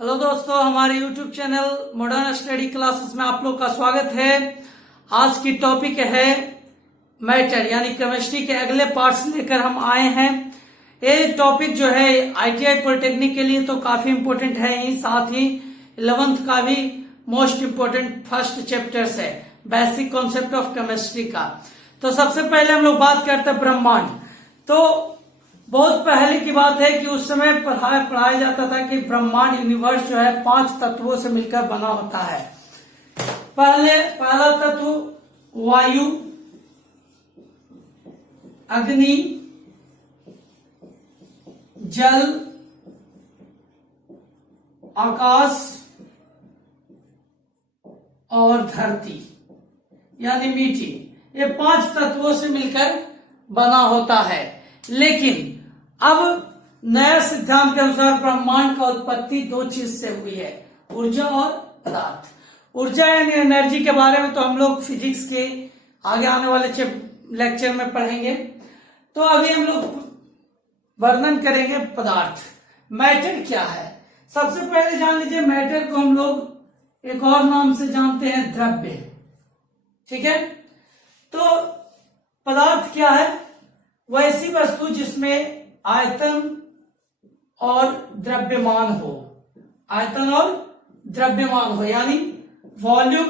Hello दोस्तों, हमारे YouTube channel modern study classes में आप लोग का स्वागत है। आज की टॉपिक है मैटर यानी केमिस्ट्री के अगले पार्ट्स लेकर हम आए हैं। ये टॉपिक जो है ITI पॉलिटेक्निक के लिए तो काफी इम्पोर्टेंट है ही, साथ ही 11th का भी मोस्ट इम्पोर्टेंट फर्स्ट चैप्टर्स है बेसिक कॉन्सेप्ट ऑफ केमिस्ट्री का। तो सबसे पहले हम लोग बात करते हैं ब्रह्मांड। तो बहुत पहले की बात है कि उस समय पढ़ाया जाता था कि ब्रह्मांड यूनिवर्स जो है 5 तत्वों से मिलकर बना होता है। पहला तत्व वायु, अग्नि, जल, आकाश और धरती यानी मिट्टी। ये 5 तत्वों से मिलकर बना होता है। लेकिन अब नया सिद्धांत के अनुसार ब्रह्मांड का उत्पत्ति 2 चीज से हुई है, ऊर्जा और पदार्थ। ऊर्जा यानी एनर्जी के बारे में तो हम लोग फिजिक्स के आगे आने वाले लेक्चर में पढ़ेंगे। तो अभी हम लोग वर्णन करेंगे पदार्थ। मैटर क्या है? सबसे पहले जान लीजिए, मैटर को हम लोग एक और नाम से जानते हैं, द्रव्य। ठीक है, तो पदार्थ क्या है? वैसी वस्तु जिसमें आयतन और द्रव्यमान हो, आयतन और द्रव्यमान हो यानी वॉल्यूम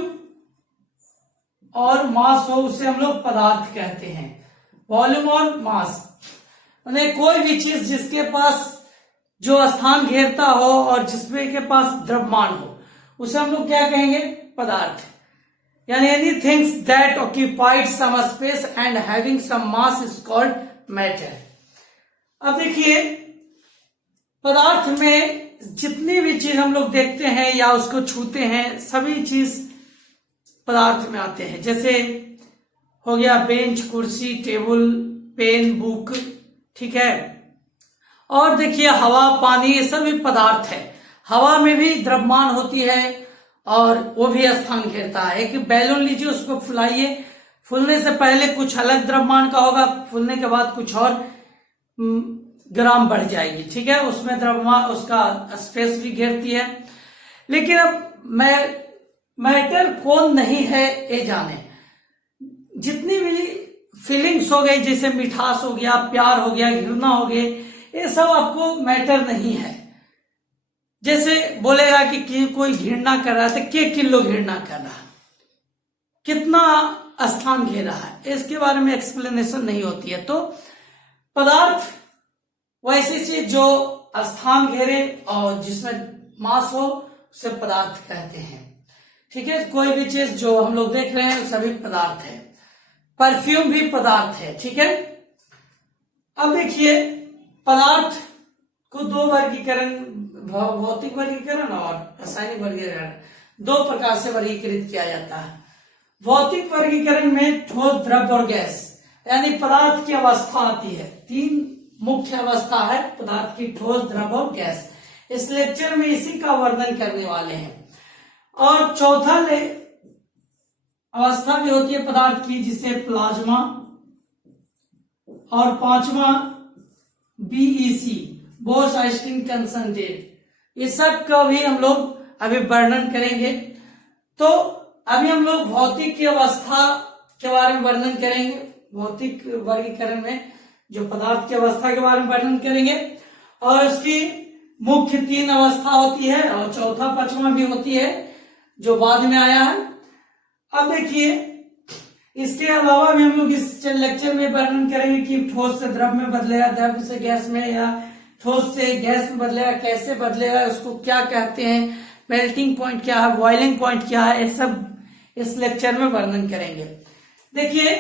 और मास हो, उसे हम लोग पदार्थ कहते हैं। वॉल्यूम और मास यानी कोई भी चीज जिसके पास जो स्थान घेरता हो और जिसमें के पास द्रव्यमान हो, उसे हम लोग क्या कहेंगे? पदार्थ। यानी anythings that occupied some space and having some mass is called matter. अब देखिए, पदार्थ में जितनी भी चीज हम लोग देखते हैं या उसको छूते हैं, सभी चीज पदार्थ में आते हैं। जैसे हो गया बेंच, कुर्सी, टेबल, पेन, बुक। ठीक है, और देखिए हवा, पानी, ये सभी पदार्थ है। हवा में भी द्रव्यमान होती है और वो भी स्थान घेरता है। कि बैलून लीजिए, उसको फुलाइए, फूलने से पहले कुछ अलग द्रव्यमान का होगा, फूलने के बाद कुछ और ग्राम बढ़ जाएगी। ठीक है, उसमें द्रव्यमान उसका स्पेस भी घेरती है। लेकिन अब मैटर कौन नहीं है ये जाने। जितनी भी फीलिंग्स हो गई, जैसे मिठास हो गया, प्यार हो गया, घृणा हो गई, ये सब आपको मैटर नहीं है। जैसे बोलेगा कि कोई घृणा कर रहा है तो के किलो घृणा कर रहा है, कितना स्थान घेरा है, इसके बारे में एक्सप्लेनेशन नहीं होती है। तो पदार्थ वैसी चीज जो स्थान घेरे और जिसमें मास हो, उसे पदार्थ कहते हैं। ठीक है, कोई भी चीज जो हम लोग देख रहे हैं सभी पदार्थ है। परफ्यूम भी पदार्थ है। ठीक है, अब देखिए पदार्थ को 2 वर्गीकरण, भौतिक वर्गीकरण और रासायनिक वर्गीकरण, 2 प्रकार से वर्गीकृत किया जाता है। भौतिक वर्गीकरण में ठोस, द्रव और गैस यानी पदार्थ की अवस्था आती है। 3 मुख्य अवस्था है पदार्थ की, ठोस, द्रव और गैस। इस लेक्चर में इसी का वर्णन करने वाले हैं। और चौथा अवस्था भी होती है पदार्थ की, जिसे प्लाज्मा, और 5वां BEC, बोस आइंस्टीन कंसंट्रेट। इस सब का भी हम लोग अभी वर्णन करेंगे। तो अभी हम लोग भौतिक की अवस्था के बारे में वर्णन करेंगे। भौतिक वर्गीकरण में जो पदार्थ की अवस्था के बारे में वर्णन करेंगे, और उसकी मुख्य 3 अवस्था होती है और चौथा 5वां भी होती है जो बाद में आया है। अब देखिए, इसके अलावा भी हम लोग इस लेक्चर में वर्णन करेंगे कि ठोस से द्रव में बदलेगा, द्रव से गैस में, या ठोस से गैस में बदलेगा, कैसे बदलेगा, उसको क्या कहते हैं, मेल्टिंग पॉइंट क्या है, बॉइलिंग पॉइंट क्या है, ये सब इस लेक्चर में वर्णन करेंगे। देखिए,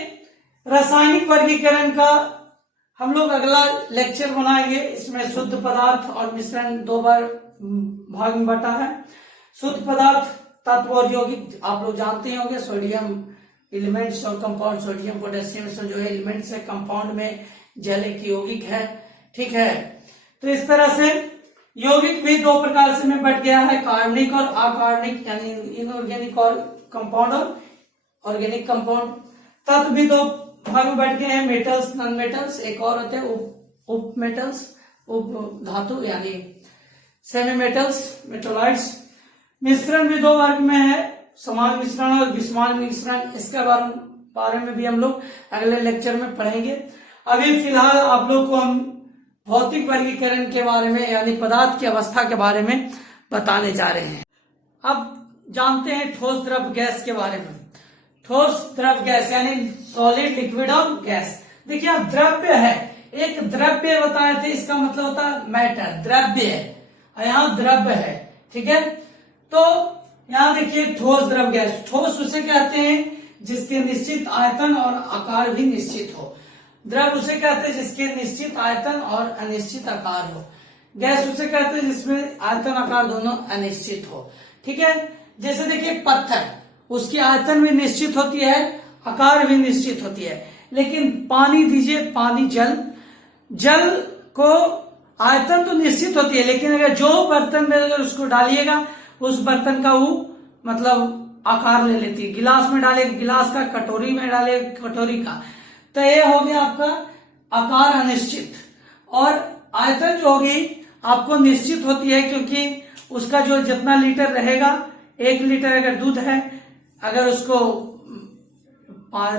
रासायनिक वर्गीकरण का हम लोग अगला लेक्चर बनाएंगे। इसमें शुद्ध पदार्थ और मिश्रण 2 भाग में बटा है। शुद्ध पदार्थ, तत्व और यौगिक आप लोग जानते ही होंगे। सोडियम एलिमेंट्स और कंपाउंड, सोडियम पोटेशियम से जो है एलिमेंट्स है, कंपाउंड में जल एक यौगिक है। ठीक है, तो इस तरह से यौगिक भी 2 प्रकार से में बट गया है, कार्बनिक और अकार्बनिक यानी इनऑर्गेनिक और कंपाउंड और ऑर्गेनिक कंपाउंड। तत्व भी 2 भाग में बट गए हैं, मेटल्स, नॉन मेटल्स, एक और होते हैं उप मेटल्स, उप धातु यानी सेमी मेटल्स, मेटोलाइट्स। मिश्रण भी 2 वर्ग में है, समान मिश्रण और विषमान मिश्रण। इसके बारे में भी हम लोग अगले लेक्चर में पढ़ेंगे। अभी फिलहाल आप लोग को हम भौतिक वर्गीकरण के बारे में यानी पदार्थ की अवस्था के बारे में बताने जा रहे हैं। अब जानते हैं ठोस द्रव गैस के बारे में। ठोस द्रव गैस यानी सॉलिड, लिक्विड और गैस। देखिए अब द्रव्य है, एक द्रव्य बताए थे, इसका मतलब होता है मैटर, द्रव्य है, यहाँ द्रव्य है, ठीक है। तो यहाँ देखिए ठोस द्रव गैस, ठोस उसे कहते हैं जिसके निश्चित आयतन और आकार भी निश्चित हो। द्रव उसे कहते हैं जिसके निश्चित आयतन और अनिश्चित आकार हो। गैस उसे कहते हैं जिसमें आयतन आकार दोनों अनिश्चित हो, ठीक है। जैसे देखिए पत्थर, उसकी आयतन भी निश्चित होती है, आकार भी निश्चित होती है। लेकिन पानी दीजिए, पानी, जल को आयतन तो निश्चित होती है, लेकिन अगर जो बर्तन में अगर उसको डालिएगा उस बर्तन का वो मतलब आकार ले लेती है। गिलास में डाले गिलास का, कटोरी में डाले कटोरी का, तो ये हो गया आपका आकार अनिश्चित। और आयतन जो होगी आपको निश्चित होती है, क्योंकि उसका जो जितना लीटर रहेगा, 1 लीटर अगर दूध है, अगर उसको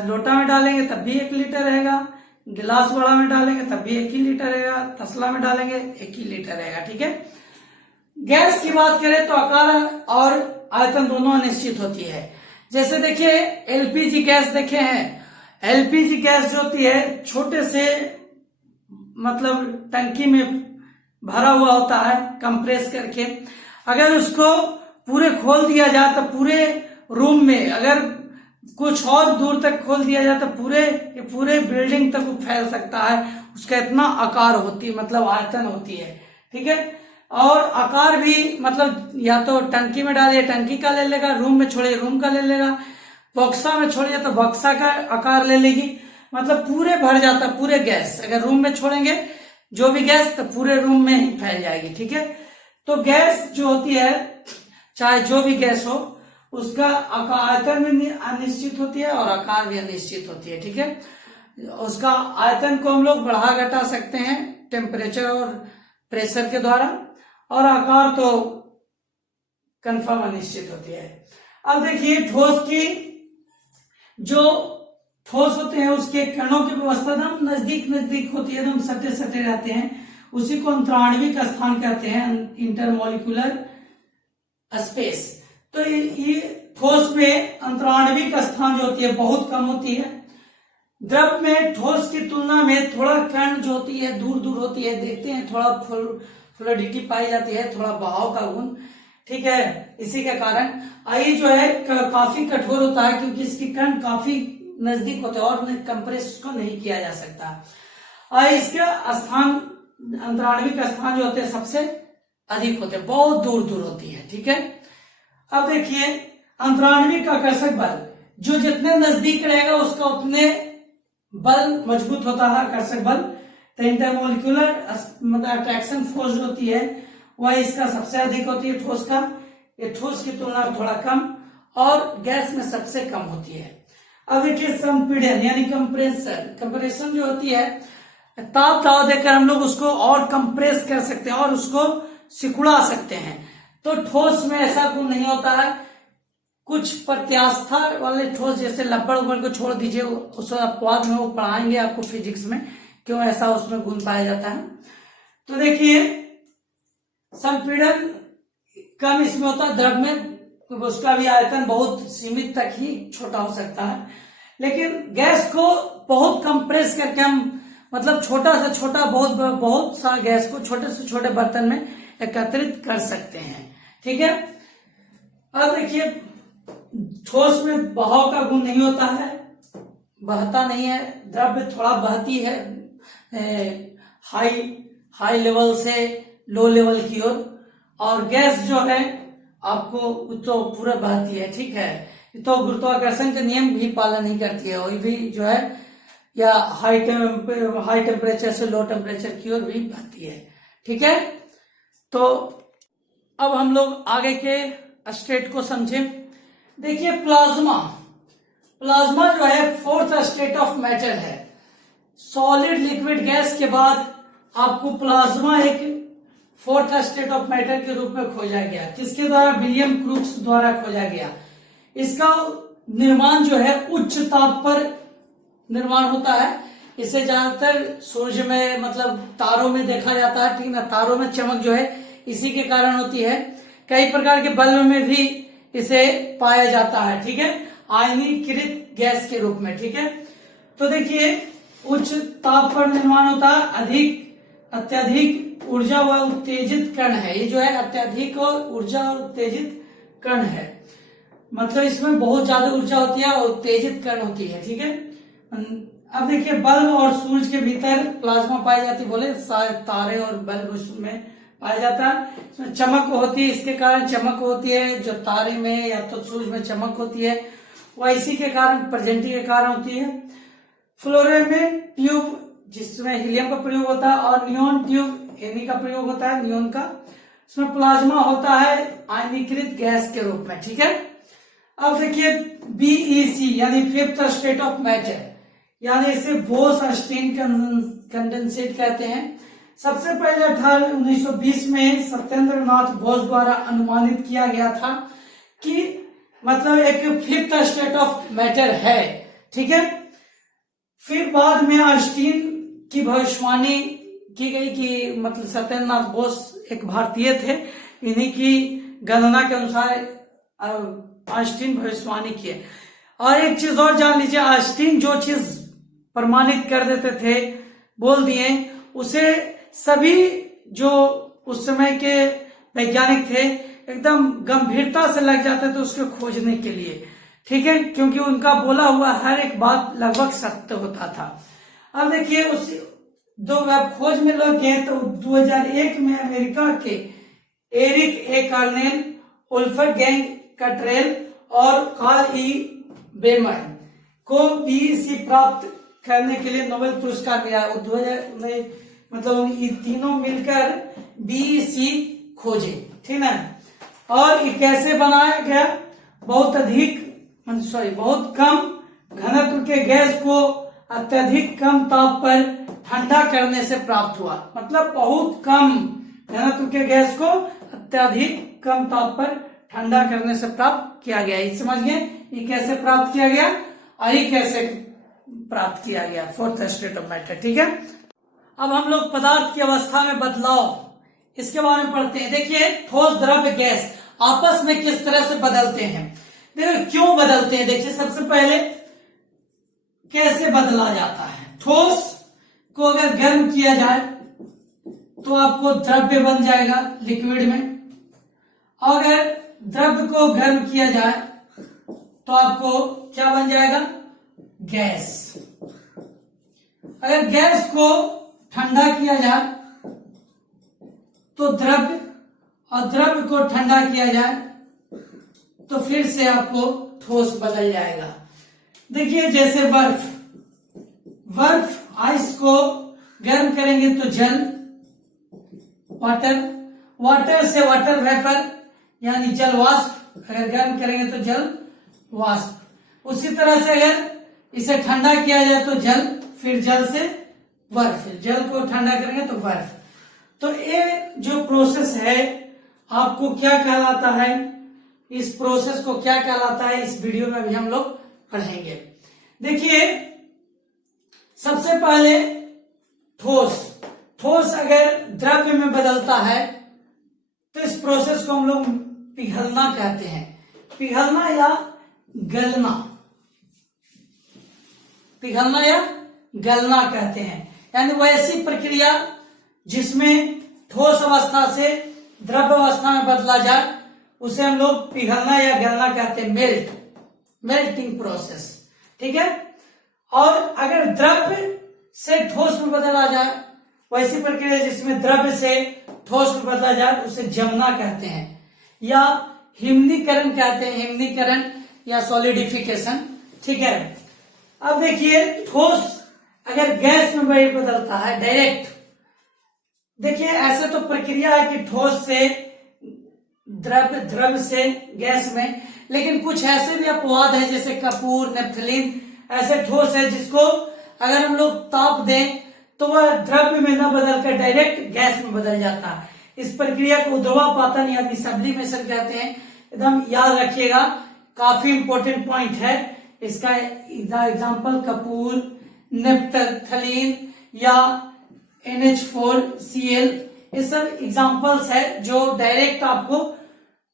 लोटा में डालेंगे तब भी 1 लीटर रहेगा, गिलास बड़ा में डालेंगे तब भी 1 ही लीटर रहेगा, तसला में डालेंगे 1 ही लीटर रहेगा, ठीक है। गैस की बात करें तो आकार और आयतन दोनों अनिश्चित होती है। जैसे देखिए एलपीजी गैस देखे हैं, एलपीजी गैस जो होती है छोटे से मतलब टंकी में भरा हुआ होता है कंप्रेस करके। अगर उसको पूरे खोल दिया जाए तो पूरे रूम में, अगर कुछ और दूर तक खोल दिया जाए तो पूरे बिल्डिंग तक वो फैल सकता है। उसका इतना आकार होती है, मतलब आयतन होती है, ठीक है। और आकार भी मतलब या तो टंकी में डालिए टंकी का ले लेगा, रूम में छोड़िए रूम का ले लेगा, बक्सा में छोड़िए तो बक्सा का आकार ले लेगी, मतलब पूरे भर जाता पूरे गैस। अगर रूम में छोड़ेंगे जो भी गैस तो पूरे रूम में ही फैल जाएगी, ठीक है। तो गैस जो होती है, चाहे जो भी गैस हो, उसका आयतन भी अनिश्चित होती है और आकार भी अनिश्चित होती है, ठीक है। उसका आयतन को हम लोग बढ़ा घटा सकते हैं टेम्परेचर और प्रेशर के द्वारा, और आकार तो कंफर्म अनिश्चित होती है। अब देखिए ठोस की जो ठोस होते हैं उसके कणों की व्यवस्था एकदम नजदीक होती है, एकदम सटे सटे रहते हैं, उसी को अंतराणविक स्थान कहते हैं, इंटरमोलिकुलर स्पेस। तो ये ठोस में अंतराणविक स्थान जो होती है बहुत कम होती है। द्रव में ठोस की तुलना में थोड़ा कण जो होती है दूर दूर होती है, देखते हैं थोड़ा फ्लूइडिटी पाई जाती है, थोड़ा बहाव का गुण, ठीक है। इसी के कारण आई जो है काफी कठोर होता है, क्योंकि इसके कण काफी नजदीक होते हैं और कंप्रेस को नहीं किया जा सकता। इसके स्थान अंतराणविक स्थान जो होते हैं सबसे अधिक होते हैं, बहुत दूर दूर होती है, ठीक है। अब देखिए अंतराणविक आकर्षक बल जो जितने नजदीक रहेगा उसका उतने बल मजबूत होता है, आकर्षक बल। तो इंटरमोलिकुलर मतलब अट्रैक्शन फोर्स जो होती है वह इसका सबसे अधिक होती है ठोस का, ये ठोस की तुलना में थोड़ा कम और गैस में सबसे कम होती है। अब देखिए संपीड़न यानी कंप्रेशन जो होती है, ताप दबाव देकर हम लोग उसको और कंप्रेस कर सकते हैं और उसको सिकुड़ा सकते हैं। तो ठोस में ऐसा गुण नहीं होता है। कुछ प्रत्यास्था वाले ठोस जैसे लब्बड़ उबड़ को छोड़ दीजिए, उस अपवाद में वो पढ़ाएंगे आपको फिजिक्स में क्यों ऐसा उसमें गुण पाया जाता है। तो देखिए संपीड़न कम इसमें होता है, द्रव में उसका भी आयतन बहुत सीमित तक ही छोटा हो सकता है, लेकिन गैस को बहुत कंप्रेस करके हम मतलब छोटा से छोटा बहुत सा गैस को छोटे से छोटे बर्तन में एकत्रित कर सकते हैं, ठीक है। अब देखिए ठोस में बहाव का गुण नहीं होता है, बहता नहीं है, द्रव्य थोड़ा बहती है हाई लेवल से लो लेवल की ओर, और गैस जो है आपको तो पूरा बहती है, ठीक है। तो गुरुत्वाकर्षण के नियम भी पालन नहीं करती है, वही भी जो है या हाई टेम्परेचर से लो टेम्परेचर की ओर भी बहती है, ठीक है। तो अब हम लोग आगे के स्टेट को समझें। देखिए प्लाज्मा जो है फोर्थ स्टेट ऑफ मैटर है। सॉलिड लिक्विड गैस के बाद आपको प्लाज्मा एक फोर्थ स्टेट ऑफ मैटर के रूप में खोजा गया। किसके द्वारा? विलियम क्रूक्स द्वारा खोजा गया। इसका निर्माण जो है उच्च ताप पर निर्माण होता है। इसे ज्यादातर सूर्य में मतलब तारों में देखा जाता है, ठीक ना। तारों में चमक जो है इसी के कारण होती है। कई प्रकार के बल्ब में भी इसे पाया जाता है, ठीक है, आयनीकृत गैस के रूप में, ठीक है। तो देखिए उच्च ताप पर निर्माण होता है, अत्यधिक ऊर्जा व उत्तेजित कण है। ये जो है अत्यधिक और ऊर्जा और उत्तेजित कण है, मतलब इसमें बहुत ज्यादा ऊर्जा होती है और उत्तेजित कण होती है, ठीक है। अब देखिए बल्ब और सूरज के भीतर प्लाज्मा पाई जाती, बोले शायद तारे और बल्ब उसमें पाया जाता है। इसमें चमक होती है, इसके कारण चमक होती है, जो तारे में या तो सूरज में चमक होती है वह इसी के कारण, प्रेजेंटी के कारण होती है। फ्लोरेन में ट्यूब जिसमें हीलियम का प्रयोग होता है और नियोन ट्यूब एनी का प्रयोग होता है, नियोन का। इसमें प्लाज्मा होता है आयनीकृत गैस के रूप में, ठीक है। अब देखिए बीईसी यानी फिफ्थ स्टेट ऑफ मैटर, यानी इसे बोस-आइंस्टीन कंडेंसेट कहते हैं। सबसे पहले 1920 में सत्येंद्र नाथ बोस द्वारा अनुमानित किया गया था कि मतलब एक फिफ्थ स्टेट ऑफ मैटर है, ठीक है। फिर बाद में आइंस्टीन की भविष्यवाणी की गई कि मतलब सत्येंद्र नाथ बोस एक भारतीय थे, इन्हीं की गणना के अनुसार आइंस्टीन भविष्यवाणी किए। और एक चीज और जान लीजिए, आइंस्टीन जो चीज प्रमाणित कर देते थे, बोल दिए, उसे सभी जो उस समय के वैज्ञानिक थे एकदम गंभीरता से लग जाते थे उसको खोजने के लिए, ठीक है, क्योंकि उनका बोला हुआ हर एक बात लगभग सत्य होता था। अब देखिए उस दो वेब खोज में लोग गए तो 2001 में अमेरिका के एरिक ए कार्नेल, उल्फर्ड गैंग कटरेल और कार्ल ई बेमर को बीईसी प्राप्त करने के लिए नोबेल पुरस्कार मिला। 2000 में मतलब ये तीनों मिलकर बीईसी खोजे, ठीक है। और ये कैसे बनाया गया? बहुत कम घनत्व के गैस को अत्यधिक कम ताप पर ठंडा करने से प्राप्त हुआ। मतलब बहुत कम घनत्व के गैस को अत्यधिक कम ताप पर ठंडा करने से प्राप्त किया गया। ये समझिए ये कैसे प्राप्त किया गया और ये कैसे प्राप्त किया गया, फोर्थ स्टेट ऑफ मैटर, ठीक है। अब हम लोग पदार्थ की अवस्था में बदलाव इसके बारे में पढ़ते हैं। देखिए ठोस द्रव्य गैस आपस में किस तरह से बदलते हैं, देखिए क्यों बदलते हैं। देखिए सबसे पहले कैसे बदला जाता है। ठोस को अगर गर्म किया जाए तो आपको द्रव्य बन जाएगा लिक्विड में, अगर द्रव्य को गर्म किया जाए तो आपको क्या बन जाएगा? गैस। अगर गैस को ठंडा किया जाए तो द्रव्य, और द्रव्य को ठंडा किया जाए तो फिर से आपको ठोस बदल जाएगा। देखिए जैसे बर्फ आइस को गर्म करेंगे तो जल, वाटर से वाटर वेपर यानी जल वाष्प, अगर गर्म करेंगे तो जल वाष्प। उसी तरह से अगर इसे ठंडा किया जाए तो जल, फिर जल से बर्फ, जल को ठंडा करेंगे तो बर्फ। तो ये जो प्रोसेस है आपको क्या कहलाता है, इस प्रोसेस को क्या कहलाता है, इस वीडियो में भी हम लोग पढ़ेंगे। देखिए सबसे पहले ठोस अगर द्रव्य में बदलता है तो इस प्रोसेस को हम लोग पिघलना कहते हैं। पिघलना या गलना, पिघलना या गलना कहते हैं। यानी वैसी प्रक्रिया जिसमें ठोस अवस्था से द्रव्य अवस्था में बदला जाए उसे हम लोग पिघलना या गलना कहते हैं, मेल्टिंग प्रोसेस, ठीक है। और अगर द्रव्य से ठोस में बदला जाए, वैसी प्रक्रिया जिसमें द्रव्य से ठोस में बदला जाए उसे जमना कहते हैं या हिमनीकरण कहते हैं, हिमनीकरण या सॉलिडिफिकेशन, ठीक है। अब देखिए ठोस अगर गैस में बदलता है डायरेक्ट, देखिए ऐसे तो प्रक्रिया है कि ठोस से द्रव्य से गैस में, लेकिन कुछ ऐसे भी अपवाद है जैसे कपूर, नेफ्थलीन, ऐसे ठोस है जिसको अगर हम लोग ताप दें तो वह द्रव्य में न बदलकर डायरेक्ट गैस में बदल जाता है। इस प्रक्रिया को ऊर्ध्वापातन यानी सब्लिमेशन कहते हैं। एकदम याद रखिएगा, काफी इंपॉर्टेंट पॉइंट है इसका। एग्जाम्पल कपूर, नेप्थलीन या NH4Cl, ये सब एग्जाम्पल्स है जो डायरेक्ट आपको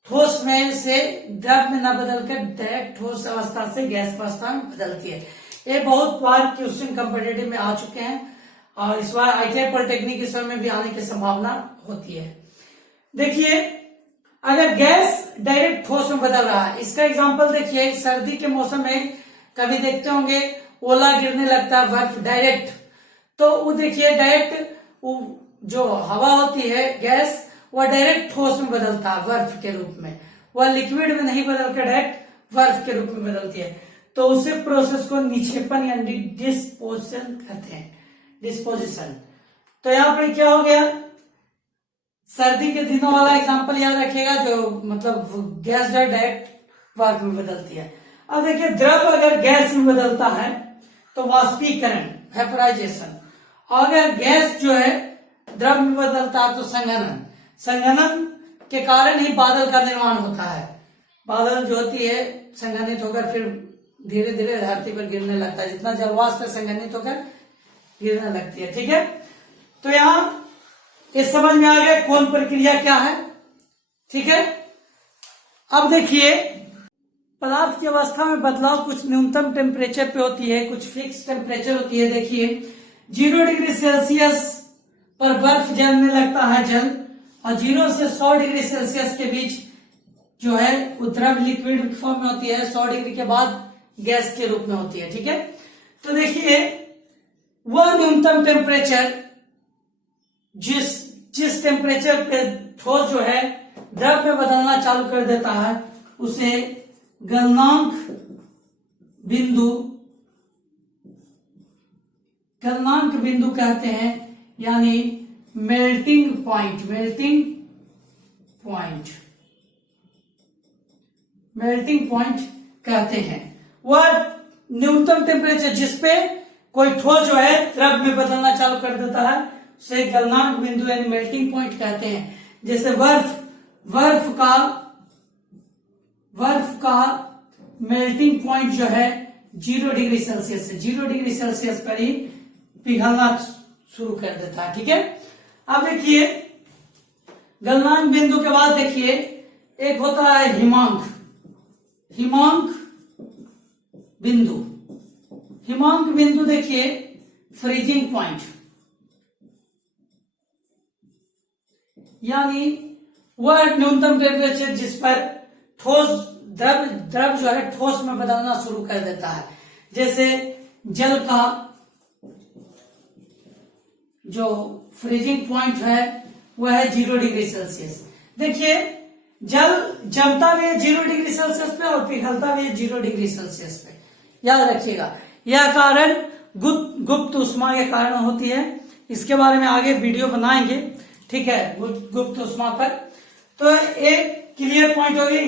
ठोस में से द्रव में न बदलकर डायरेक्ट ठोस अवस्था से गैस अवस्था में बदलती है। ये बहुत बार क्वेश्चन कॉम्पिटिटिव में आ चुके हैं और इस बार ITI पॉलिटेक्निक के समय में भी आने की संभावना होती है। देखिए, अगर गैस डायरेक्ट ठोस में बदल रहा है, इसका एग्जांपल देखिए, सर्दी के मौसम में कभी देखते होंगे ओला गिरने लगता है बर्फ डायरेक्ट, तो वो देखिए डायरेक्ट वो जो हवा होती है गैस, वह डायरेक्ट ठोस में बदलता है बर्फ के रूप में, वह लिक्विड में नहीं बदलकर डायरेक्ट बर्फ के रूप में बदलती है। तो उसी प्रोसेस को निक्षेपण यानी डिस्पोजिशन कहते हैं, डिस्पोजिशन। तो यहाँ पे क्या हो गया, सर्दी के दिनों वाला एग्जांपल याद रखिएगा, जो मतलब गैस जो डायरेक्ट बर्फ में बदलती है। अब देखिए, द्रव अगर गैस में बदलता है तो वाष्पीकरण, वेपोराइजेशन, और अगर गैस जो है द्रव में बदलता है तो संघनन। संघनन के कारण ही बादल का निर्माण होता है। बादल जो होती है संघनित होकर फिर धीरे धीरे धरती पर गिरने लगता है, जितना जलवाष्प संघनित होकर गिरने लगती है। ठीक है, तो यहाँ इस समझ में आ गया कौन प्रक्रिया क्या है। ठीक है, अब देखिए, पदार्थ की अवस्था में बदलाव कुछ न्यूनतम टेम्परेचर पे होती है, कुछ फिक्स टेम्परेचर होती है। देखिए, 0 डिग्री सेल्सियस पर बर्फ जमने लगता है जल, और 0 से 100 डिग्री सेल्सियस के बीच जो है वो द्रव लिक्विड फॉर्म में होती है, 100 डिग्री के बाद गैस के रूप में होती है। ठीक है, तो देखिए, वह न्यूनतम टेम्परेचर जिस टेम्परेचर पे ठोस जो है द्रव में बदलना चालू कर देता है, उसे गलनांक बिंदु कहते हैं, यानी मेल्टिंग पॉइंट कहते हैं। वह न्यूनतम टेम्परेचर जिसपे कोई ठोस जो है द्रव में बदलना चालू कर देता है, उसे गलनांक बिंदु यानी मेल्टिंग पॉइंट कहते हैं। जैसे बर्फ का मेल्टिंग पॉइंट जो है 0 डिग्री सेल्सियस से 0 डिग्री सेल्सियस पर ही पिघलना शुरू कर देता है। ठीक है, अब देखिए, गलनांक बिंदु के बाद देखिए एक होता है हिमांक बिंदु देखिए फ्रीजिंग पॉइंट, यानी वह न्यूनतम टेम्परेचर जिस पर ठोस द्रव जो है ठोस में बदलना शुरू कर देता है। जैसे जल का जो फ्रीजिंग पॉइंट है वह है 0 डिग्री सेल्सियस। देखिए, जल जमता भी है 0 डिग्री सेल्सियस पे और पिघलता भी है 0 डिग्री सेल्सियस पे, याद रखिएगा। यह कारण गुप्त ऊष्मा के कारण होती है। इसके बारे में आगे वीडियो बनाएंगे, ठीक है, गुप्त ऊष्मा पर। तो एक क्लियर पॉइंट होगी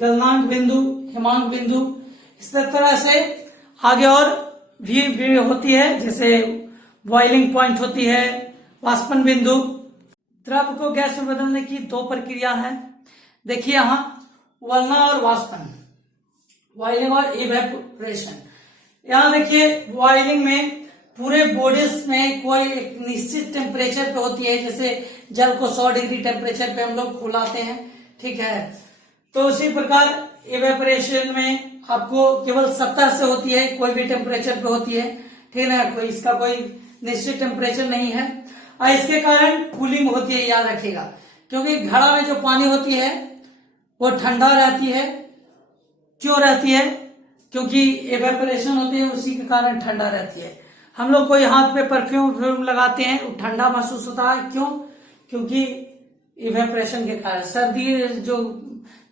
गलनांक बिंदु, हिमांक बिंदु। इस तरह से आगे और भी होती है, जैसे बॉइलिंग पॉइंट होती है, वाष्पन बिंदु। द्रव को गैस में बदलने की 2 प्रक्रिया है। देखिए यहाँ उबलना और वाष्पन, बॉइलिंग और इवेपोरेशन। यहाँ देखिए, बॉइलिंग में पूरे बॉडीज में कोई एक निश्चित टेम्परेचर पे होती है, जैसे जल को 100 डिग्री टेम्परेचर पे हम लोग खौलाते हैं। ठीक है, तो उसी प्रकार इवेपोरेशन में आपको केवल 70 से होती है, कोई भी टेम्परेचर पे होती है। ठीक है, कोई इसका कोई निश्चित टेम्परेचर नहीं है। और इसके कारण कूलिंग होती है, याद रखिएगा, क्योंकि घड़ा में जो पानी होती है वो ठंडा रहती है। क्यों रहती है? क्योंकि इवेपोरेशन होती है, उसी के कारण ठंडा रहती है। हम लोग कोई हाथ पे परफ्यूम लगाते हैं, वो ठंडा महसूस होता है। क्यों? क्योंकि इवेपोरेशन के कारण। सर्दी जो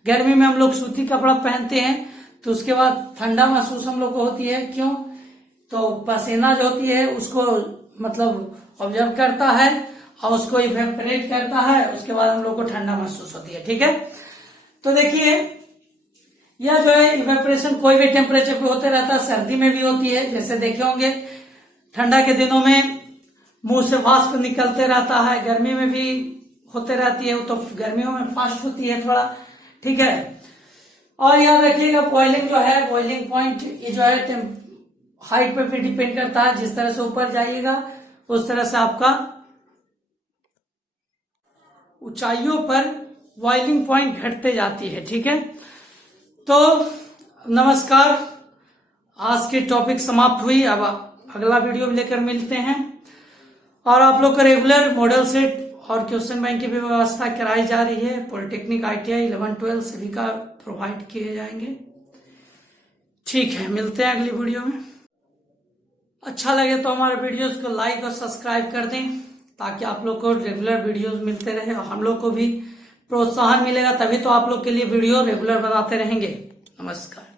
गर्मी में हम लोग सूती कपड़ा पहनते हैं तो उसके बाद ठंडा महसूस हम लोग को होती है। क्यों? तो पसीना जो होती है उसको मतलब ऑब्जर्व करता है और उसको इवेपोरेट करता है, उसके बाद हम लोग को ठंडा महसूस होती है। ठीक है, तो देखिए, यह जो है इवेपोरेशन कोई भी टेम्परेचर पे होते रहता है। सर्दी में भी होती है, जैसे देखे होंगे ठंडा के दिनों में मुंह से वाष्प निकलते रहता है, गर्मी में भी होते रहती है, वो तो गर्मियों में फास्ट होती है थोड़ा, ठीक है। और याद रखिएगा बॉइलिंग जो है, बॉइलिंग पॉइंट ये जो है हाइट पे भी डिपेंड करता है। जिस तरह से ऊपर जाइएगा उस तरह से आपका ऊंचाइयों पर बॉइलिंग पॉइंट घटते जाती है, ठीक है। तो नमस्कार, आज की टॉपिक समाप्त हुई। अब अगला वीडियो लेकर मिलते हैं। और आप लोग का रेगुलर मॉडल सेट और क्वेश्चन बैंक की भी व्यवस्था कराई जा रही है। पॉलिटेक्निक, ITI 11-12 सभी का प्रोवाइड किए जाएंगे। ठीक है, मिलते हैं अगली वीडियो में। अच्छा लगे तो हमारे वीडियोस को लाइक और सब्सक्राइब कर दें, ताकि आप लोग को रेगुलर वीडियोस मिलते रहे और हम लोग को भी प्रोत्साहन मिलेगा, तभी तो आप लोग के लिए वीडियो रेगुलर बनाते रहेंगे। नमस्कार।